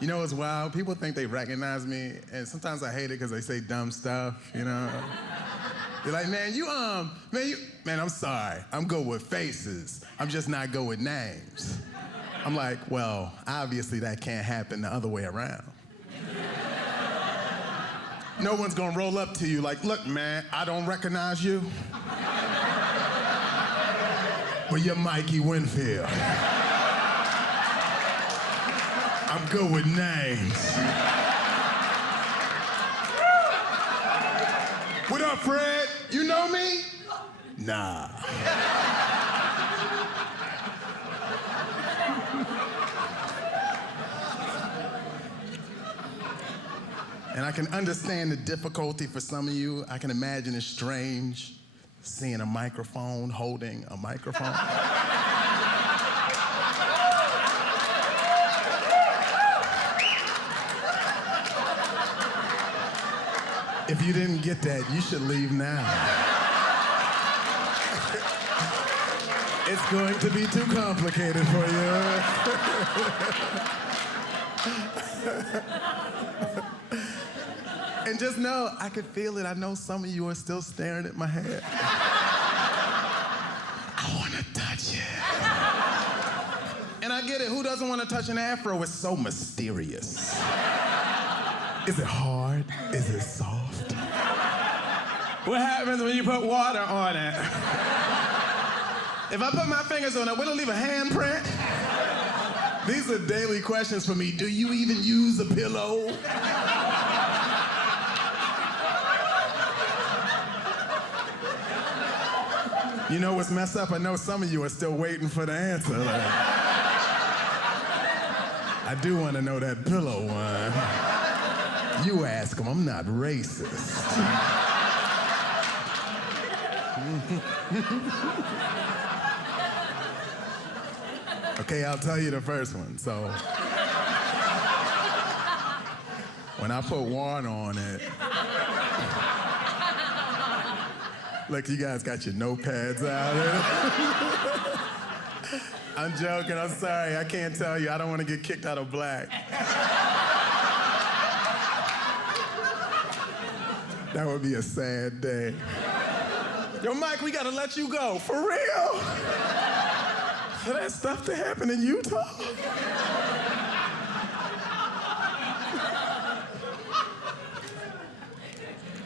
You know what's wild? People think they recognize me, and sometimes I hate it because they say dumb stuff, you know? They're like, man, I'm sorry. I'm good with faces. I'm just not good with names. I'm like, well, obviously that can't happen the other way around. No one's gonna roll up to you like, look, man, I don't recognize you, but you're Mikey Winfield. I'm good with names. What up, Fred? You know me? Nah. And I can understand the difficulty for some of you. I can imagine it's strange seeing a microphone, holding a microphone. If you didn't get that, you should leave now. It's going to be too complicated for you. And just know, I can feel it. I know some of you are still staring at my head. I want to touch it. And I get it. Who doesn't want to touch an afro? It's so mysterious. Is it hard? Is it soft? What happens when you put water on it? If I put my fingers on it, will it leave a handprint? These are daily questions for me. Do you even use a pillow? You know what's messed up? I know some of you are still waiting for the answer. Like, I do want to know that pillow one. You ask him, I'm not racist. Okay, I'll tell you the first one. So, when I put water on it, look, you guys got your notepads out. I'm joking, I'm sorry, I can't tell you. I don't want to get kicked out of Black. That would be a sad day. Yo, Mike, we gotta let you go. For real? For that stuff to happen in Utah?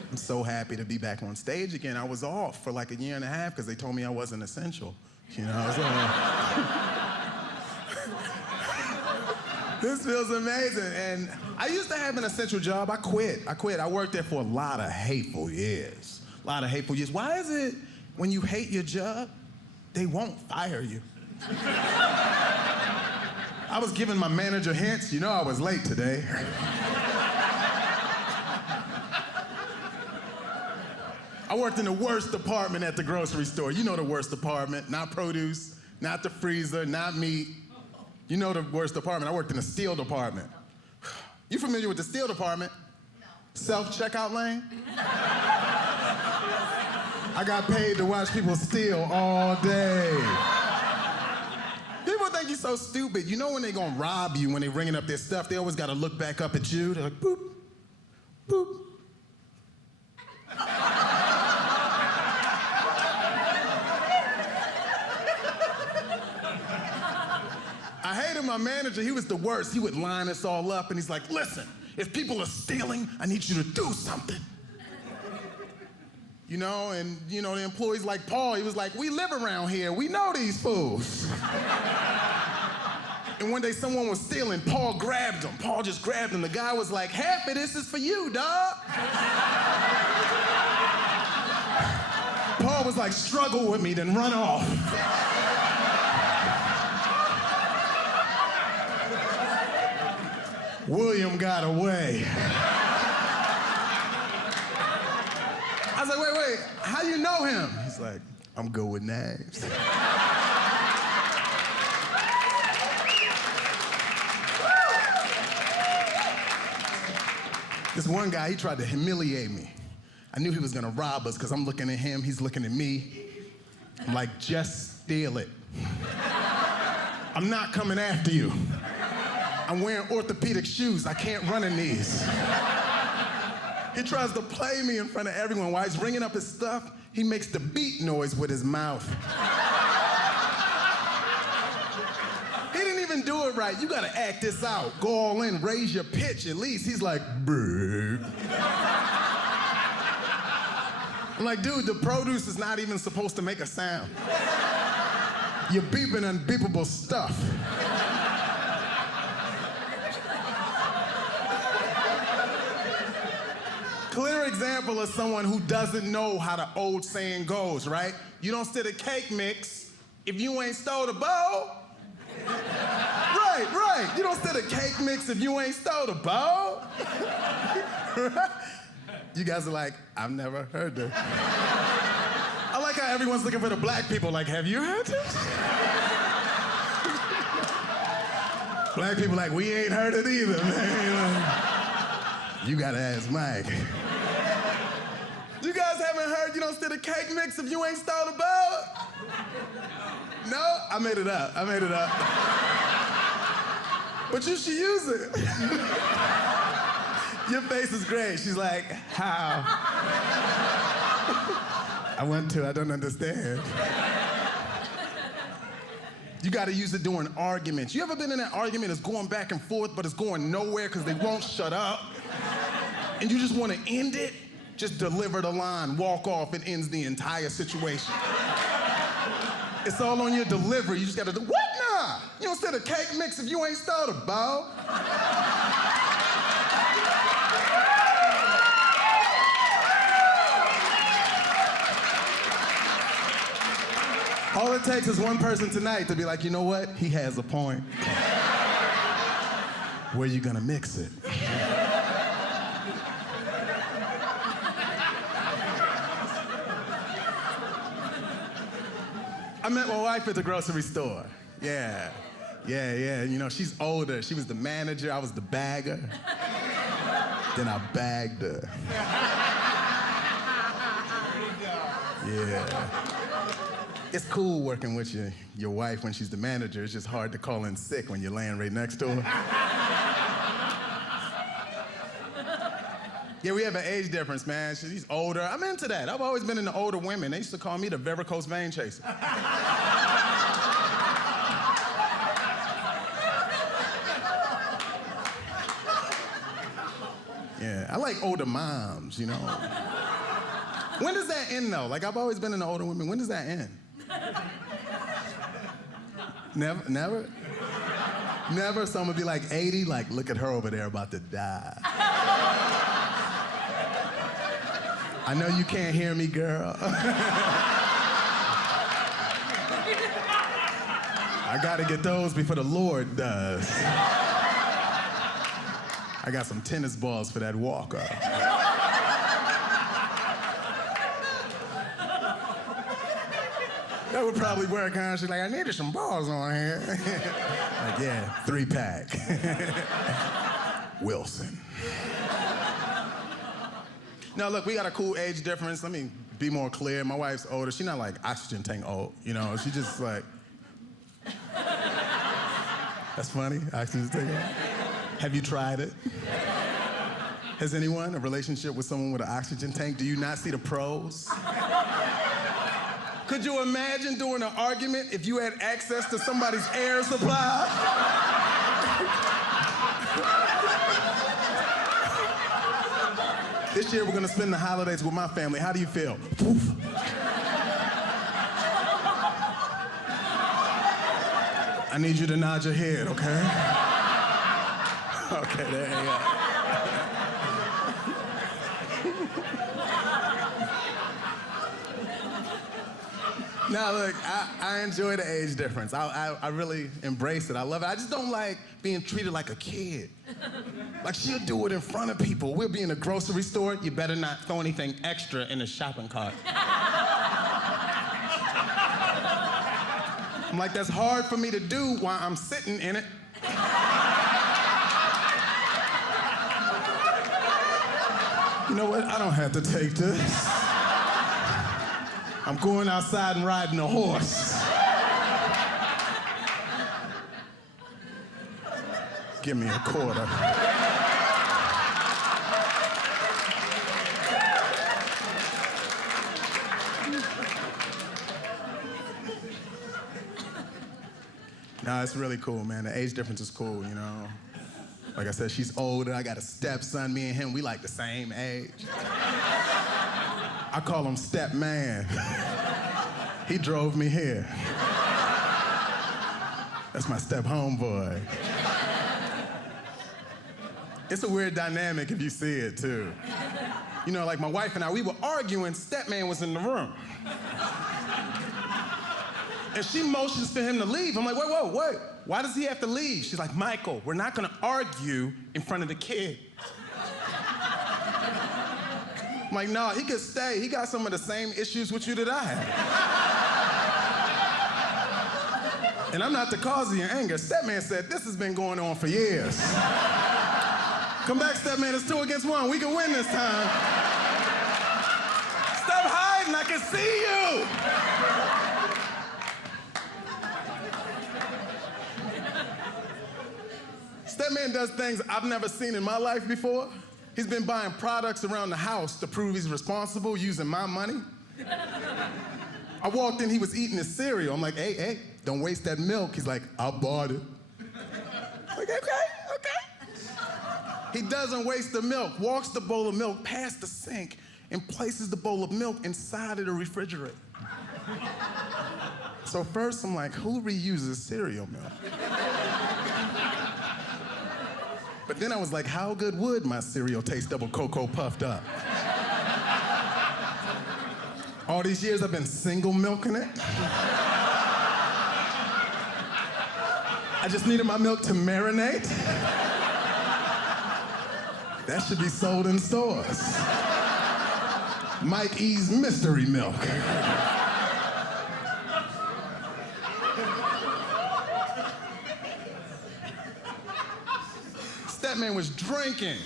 I'm so happy to be back on stage again. I was off for like a year and a half because they told me I wasn't essential. You know, so this feels amazing. And I used to have an essential job. I quit. I worked there for a lot of hateful years. Why is it when you hate your job, they won't fire you? I was giving my manager hints. You know I was late today. I worked in the worst department at the grocery store. You know the worst department, not produce, not the freezer, not meat. You know the worst department. I worked in the steel department. You familiar with the steel department? No. Self-checkout lane? I got paid to watch people steal all day. People think you're so stupid. You know when they're gonna rob you, when they're ringing up their stuff, they always gotta look back up at you. They're like, boop, boop. I hated my manager. He was the worst. He would line us all up, and he's like, listen, if people are stealing, I need you to do something. You know, and you know, the employees like Paul, he was like, we live around here. We know these fools. And one day someone was stealing, Paul grabbed him. Paul just grabbed him. The guy was like, half of this is for you, dog. Paul was like, struggle with me, then run off. William got away. I was like, wait, how you know him? He's like, I'm good with names. This one guy, he tried to humiliate me. I knew he was gonna rob us because I'm looking at him, he's looking at me. I'm like, just steal it. I'm not coming after you. I I'm wearing orthopedic shoes. I can't run in these. He tries to play me in front of everyone. While he's ringing up his stuff, he makes the beat noise with his mouth. He didn't even do it right. You gotta act this out. Go all in, raise your pitch at least. He's like, brrr. I'm like, dude, the produce is not even supposed to make a sound. You're beeping unbeepable stuff. Clear example of someone who doesn't know how the old saying goes, right? You don't stir the cake mix if you ain't stole the bowl. Right. You don't stir the cake mix if you ain't stole the bowl. You guys are like, I've never heard this. I like how everyone's looking for the black people, like, have you heard this? Black people like, we ain't heard it either, man. You gotta ask Mike. You guys haven't heard you don't stir the cake mix if you ain't stole the bowl? No? I made it up. But you should use it. Your face is great. She's like, how? I want to, I don't understand. You gotta use it during arguments. You ever been in an argument that's going back and forth, but it's going nowhere because they won't shut up? And you just wanna end it? Just deliver the line, walk off, it ends the entire situation. It's all on your delivery. You just gotta do, what nah? You don't stir the cake mix if you ain't stole the bowl. All it takes is one person tonight to be like, you know what? He has a point. Where you gonna mix it? I met my wife at the grocery store. Yeah. You know, she's older. She was the manager, I was the bagger. Then I bagged her. Yeah. It's cool working with your wife when she's the manager. It's just hard to call in sick when you're laying right next to her. Yeah, we have an age difference, man. She's older. I'm into that. I've always been into older women. They used to call me the varicose vein chaser. Yeah, I like older moms, you know. When does that end, though? Like, I've always been into older women. When does that end? Never? Someone would be like 80, like, look at her over there about to die. I know you can't hear me, girl. I gotta get those before the Lord does. I got some tennis balls for that walker. That would probably work, huh? She's like, I needed some balls on here. Like, yeah, 3-pack. Wilson. Now, look, we got a cool age difference. Let me be more clear. My wife's older. She's not like oxygen tank old, you know? She just like... That's funny, oxygen tank old. Have you tried it? Has anyone a relationship with someone with an oxygen tank? Do you not see the pros? Could you imagine doing an argument if you had access to somebody's air supply? This year, we're gonna spend the holidays with my family. How do you feel? I need you to nod your head, okay? Okay, there you go. Now, look, I enjoy the age difference. I really embrace it. I love it. I just don't like being treated like a kid. Like, she'll do it in front of people. We'll be in a grocery store. You better not throw anything extra in the shopping cart. I'm like, that's hard for me to do while I'm sitting in it. You know what? I don't have to take this. I'm going outside and riding a horse. Give me a quarter. No, it's really cool, man. The age difference is cool, you know. Like I said, she's older. I got a stepson. Me and him, we like the same age. I call him Step Man. He drove me here. That's my step homeboy. It's a weird dynamic if you see it, too. You know, like my wife and I, we were arguing, Stepman was in the room. And she motions for him to leave. I'm like, wait. Why does he have to leave? She's like, Michael, we're not gonna argue in front of the kid. I'm like, no, he could stay. He got some of the same issues with you that I have. And I'm not the cause of your anger. Stepman said, this has been going on for years. Come back, Stepman, it's 2 against 1. We can win this time. Stop hiding, I can see you. Stepman does things I've never seen in my life before. He's been buying products around the house to prove he's responsible using my money. I walked in, he was eating his cereal. I'm like, hey, don't waste that milk. He's like, I bought it. I'm like, okay. He doesn't waste the milk, walks the bowl of milk past the sink and places the bowl of milk inside of the refrigerator. So first I'm like, who reuses cereal milk? But then I was like, how good would my cereal taste double cocoa puffed up? All these years I've been single milking it. I just needed my milk to marinate. That should be sold in stores. Mike E's Mystery Milk. Stepman was drinking,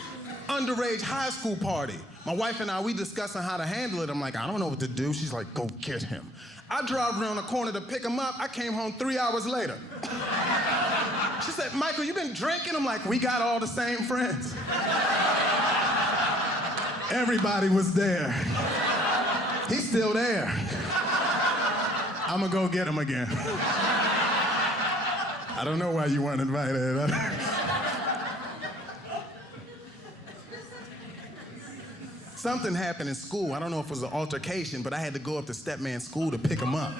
underage high school party. My wife and I, we discussing how to handle it. I'm like, I don't know what to do. She's like, go get him. I drive around the corner to pick him up. I came home 3 hours later. She said, Michael, you been drinking? I'm like, we got all the same friends. Everybody was there. He's still there. I'm gonna go get him again. I don't know why you weren't invited. Something happened in school. I don't know if it was an altercation, but I had to go up to Stepman's school to pick him up.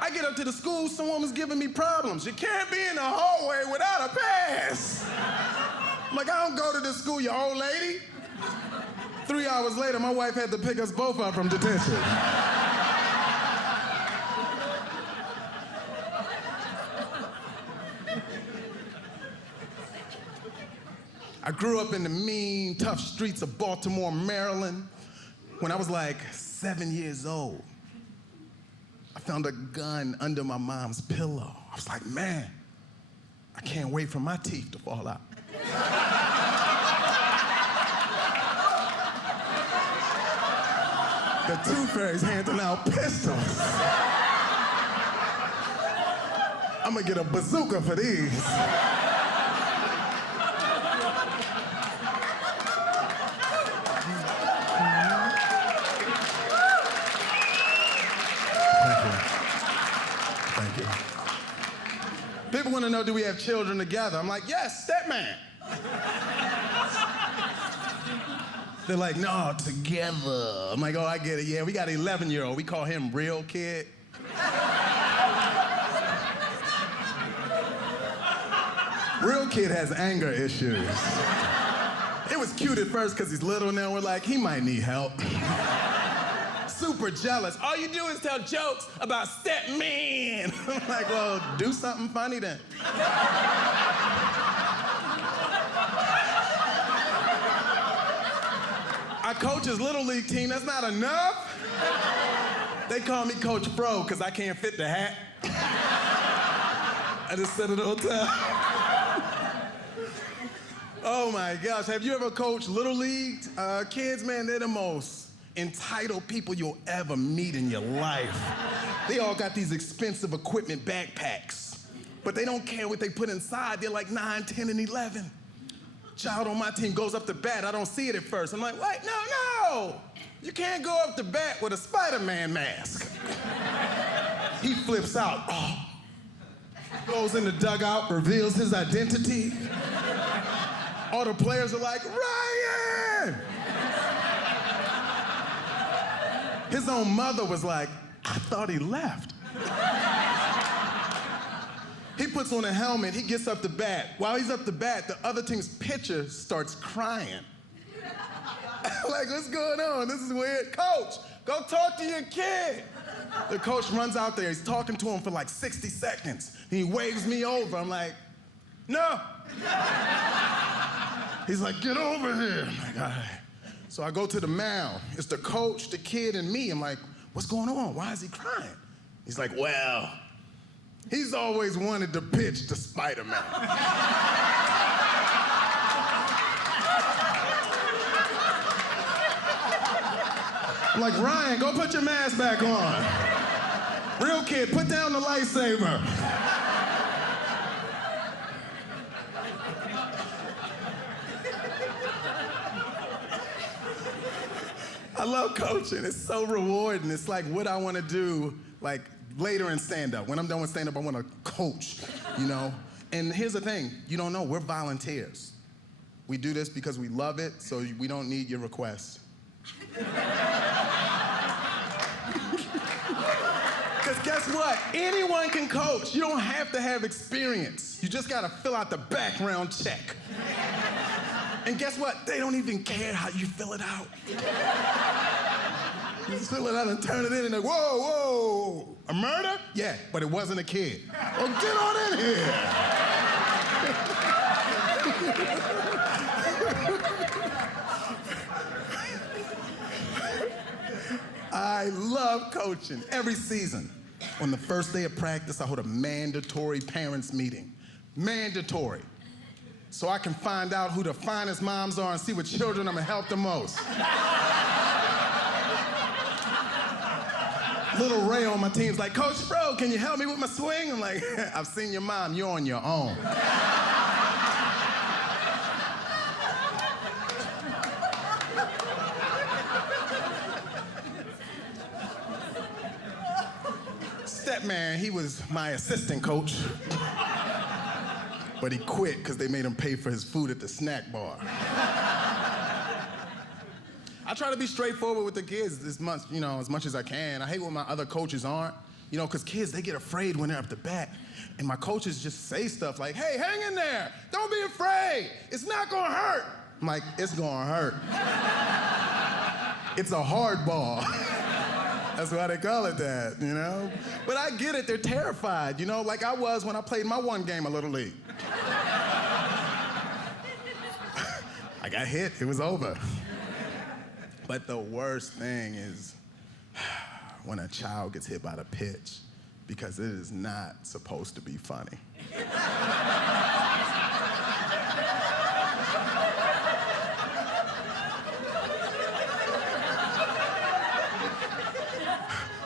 I get up to the school, someone was giving me problems. You can't be in the hallway without a pass. I'm like, I don't go to this school, you old lady. 3 hours later, my wife had to pick us both up from detention. I grew up in the mean, tough streets of Baltimore, Maryland. When I was like 7 years old, I found a gun under my mom's pillow. I was like, man, I can't wait for my teeth to fall out. The Tooth Fairy's handing out pistols. I'm gonna get a bazooka for these. Thank you. People want to know, do we have children together? I'm like, yes, Stepman. They're like, no, together. I'm like, oh, I get it. Yeah, we got an 11-year-old. We call him Real Kid. Real Kid has anger issues. It was cute at first because he's little now. We're like, he might need help. Super jealous. All you do is tell jokes about Stepman. I'm like, well, do something funny then. I coach his Little League team. That's not enough. They call me Coach Fro because I can't fit the hat. I just sit at the hotel. Oh my gosh, have you ever coached Little League kids? Man, they're the most entitled people you'll ever meet in your life. They all got these expensive equipment backpacks. but they don't care what they put inside. They're like 9, 10, and 11. Child on my team goes up to bat. I don't see it at first. I'm like, wait, no. You can't go up to bat with a Spider-Man mask. He flips out. Oh. Goes in the dugout, reveals his identity. All the players are like, Ryan! His own mother was like, I thought he left. He puts on a helmet, he gets up to bat. While he's up to bat, the other team's pitcher starts crying. Like, what's going on? This is weird. Coach, go talk to your kid. The coach runs out there, he's talking to him for like 60 seconds. He waves me over, I'm like, no. He's like, get over here. I'm like, all right. So I go to the mound. It's the coach, the kid, and me. I'm like, what's going on? Why is he crying? He's like, well, he's always wanted to pitch to Spider-Man. I'm like, Ryan, go put your mask back on. Real kid, put down the lightsaber. I love coaching. It's so rewarding. It's like what I want to do, like, later in stand-up. When I'm done with stand-up, I want to coach, you know? And here's the thing. You don't know. We're volunteers. We do this because we love it, so we don't need your requests. Because guess what? Anyone can coach. You don't have to have experience. You just got to fill out the background check. And guess what? They don't even care how you fill it out. You just fill it out and turn it in and they're, whoa, a murder? Yeah, but it wasn't a kid. Well, get on in here. I love coaching every season. On the first day of practice, I hold a mandatory parents meeting. Mandatory. So I can find out who the finest moms are and see what children I'm gonna help the most. Little Ray on my team's like, Coach Bro, can you help me with my swing? I'm like, I've seen your mom, you're on your own. Stepman, he was my assistant coach. But he quit because they made him pay for his food at the snack bar. I try to be straightforward with the kids as much as I can. I hate when my other coaches aren't, because kids, they get afraid when they're up to bat. And my coaches just say stuff like, hey, hang in there. Don't be afraid. It's not gonna hurt. I'm like, it's gonna hurt. It's a hard ball. That's why they call it that, But I get it, they're terrified, like I was when I played my one game of Little League. I got hit, it was over. But the worst thing is when a child gets hit by the pitch because it is not supposed to be funny.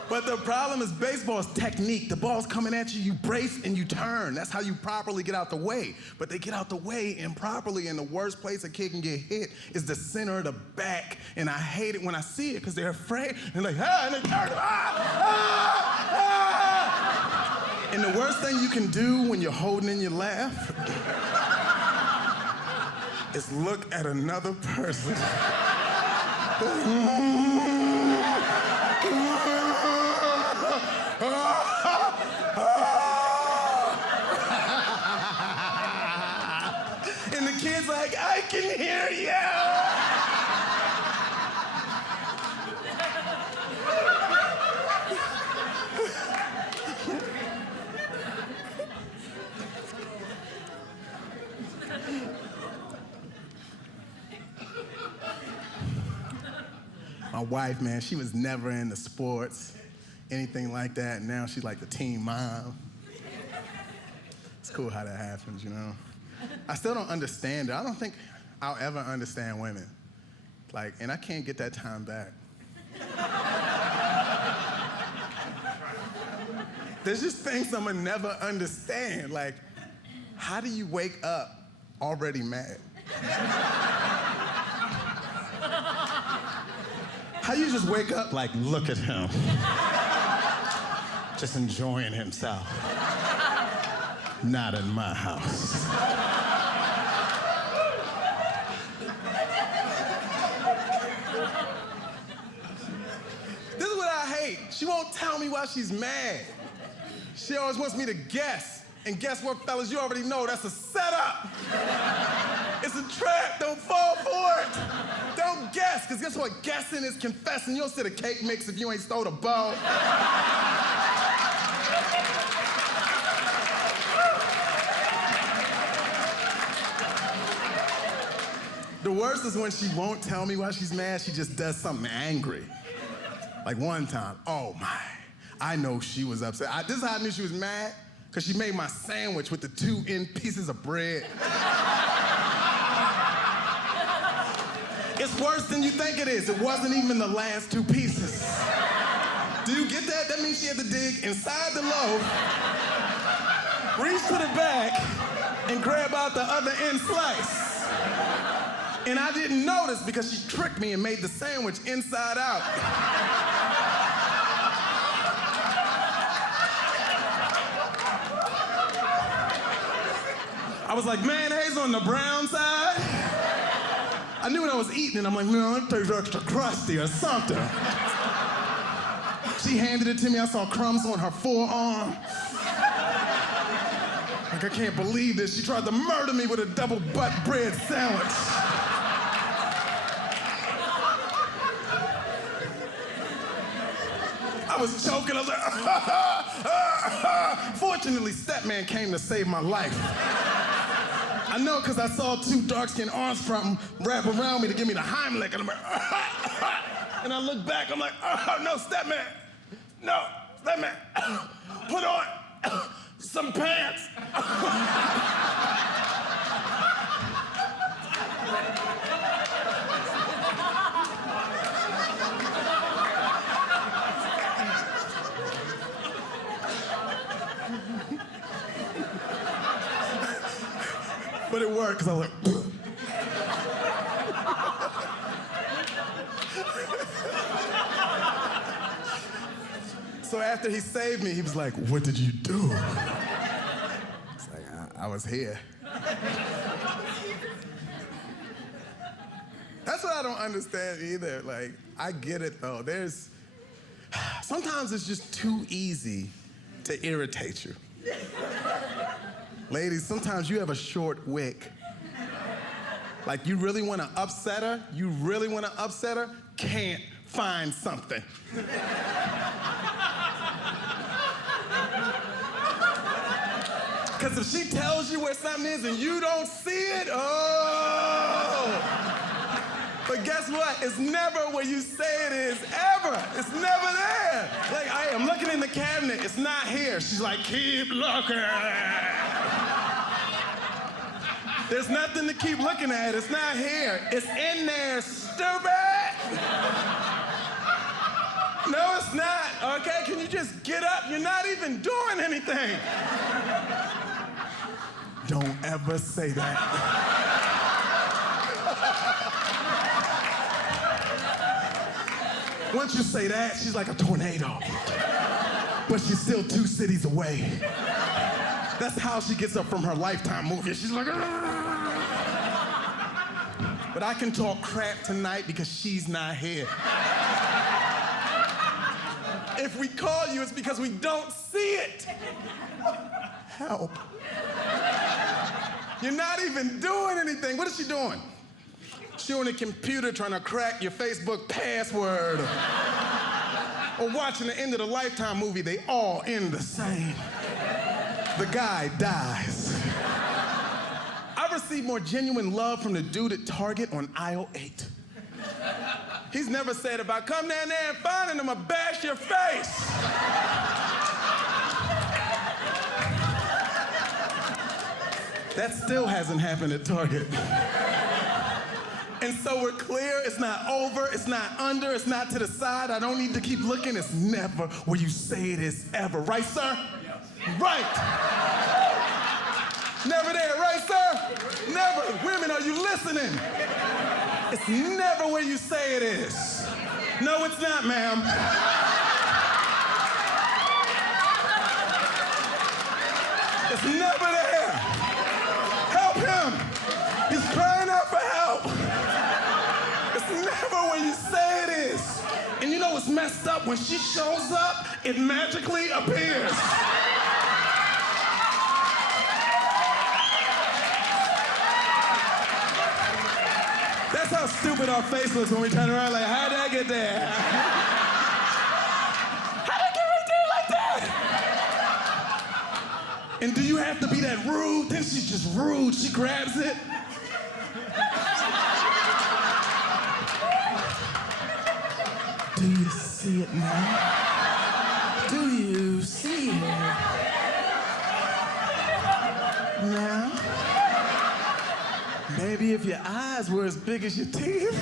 But the problem is baseball's technique. The ball's coming at you, you brace and you turn. That's how you properly get out the way. But they get out the way improperly, and the worst place a kid can get hit is the center of the back. And I hate it when I see it because they're afraid. And they're like, and they turn, And the worst thing you can do when you're holding in your laugh is look at another person. And the kid's like, I can hear you. My wife, man, she was never into sports, anything like that. And now she's like the team mom. It's cool how that happens, I still don't understand it. I don't think I'll ever understand women. And I can't get that time back. There's just things I'm gonna never understand. Like, how do you wake up already mad? How you just wake up like, look at him. Just enjoying himself. Not in my house. This is what I hate. She won't tell me why she's mad. She always wants me to guess. And guess what, fellas? You already know that's a setup. It's a trap. Don't fall for it. Don't guess, because guess what? Guessing is confessing. You don't sit a cake mix if you ain't stole the bow. The worst is when she won't tell me why she's mad, she just does something angry. Like one time, oh my, I know she was upset. This is how I knew she was mad, because she made my sandwich with the 2 end pieces of bread. It's worse than you think it is. It wasn't even the last 2 pieces. Do you get that? That means she had to dig inside the loaf, reach to the back, and grab out the other end slice. And I didn't notice because she tricked me and made the sandwich inside out. I was like, mayonnaise on the brown side? I knew what I was eating, and I'm like, no, it tastes extra crusty or something. She handed it to me, I saw crumbs on her forearm. Like, I can't believe this. She tried to murder me with a double butt bread sandwich. I was choking, I was like, Fortunately, Stepman came to save my life. I know because I saw 2 dark-skinned arms from him wrap around me to give me the Heimlich, and I'm like, and I look back, I'm like, no, Stepman, no, Stepman, put on some pants. But it worked, because I was like, So after he saved me, he was like, what did you do? It's like, I was here. That's what I don't understand either. Like, I get it, though. Sometimes it's just too easy to irritate you. Ladies, sometimes you have a short wick. Like, you really want to upset her? You really want to upset her? Can't find something. Because if she tells you where something is and you don't see it, But guess what? It's never where you say it is, ever. It's never there. Like, I'm looking in the cabinet, it's not here. She's like, keep looking. There's nothing to keep looking at. It's not here. It's in there, stupid. No, it's not, okay? Can you just get up? You're not even doing anything. Don't ever say that. Once you say that, she's like a tornado. But she's still 2 cities away. That's how she gets up from her Lifetime movie. She's like, But I can talk crap tonight because she's not here. If we call you, it's because we don't see it. Help. You're not even doing anything. What is she doing? She on the computer trying to crack your Facebook password. Or watching the end of the Lifetime movie, they all end the same. The guy dies. I received more genuine love from the dude at Target on aisle 8. He's never said, if I come down there and find him, I'm gonna bash your face. That still hasn't happened at Target. And so we're clear, it's not over, it's not under, it's not to the side. I don't need to keep looking, it's never where you say it is ever. Right, sir? Yes. Right. Never there, right, sir? Never. Women, are you listening? It's never where you say it is. No, it's not, ma'am. It's never there. Help him. He's crying out for help. It's never where you say it is. And you know what's messed up? When she shows up, it magically appears. That's how stupid our face looks when we turn around like, how'd I get there? How'd I get right there like that? And do you have to be that rude? Then she's just rude. She grabs it. Do you see it now? Do you see it now? Maybe if your eyes were as big as your teeth.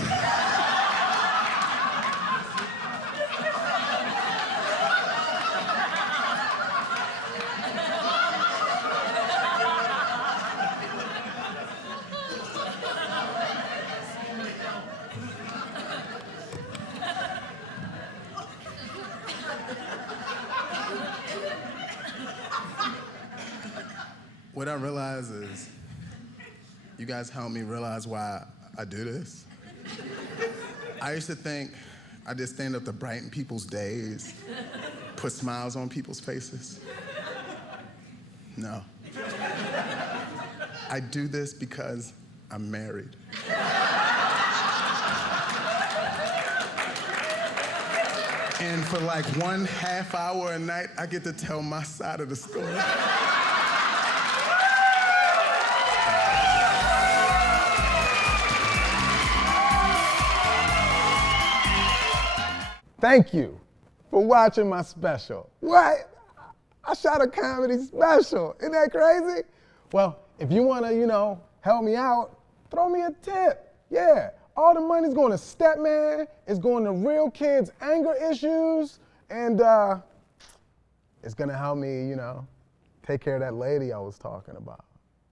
What I realize is, you guys help me realize why I do this. I used to think I just stand up to brighten people's days, put smiles on people's faces. No. I do this because I'm married. And for like 1.5 hour a night, I get to tell my side of the story. Thank you for watching my special. What? I shot a comedy special. Isn't that crazy? Well, if you want to, help me out, throw me a tip. Yeah. All the money's going to Stepman, it's going to real kids' anger issues, and it's going to help me, take care of that lady I was talking about.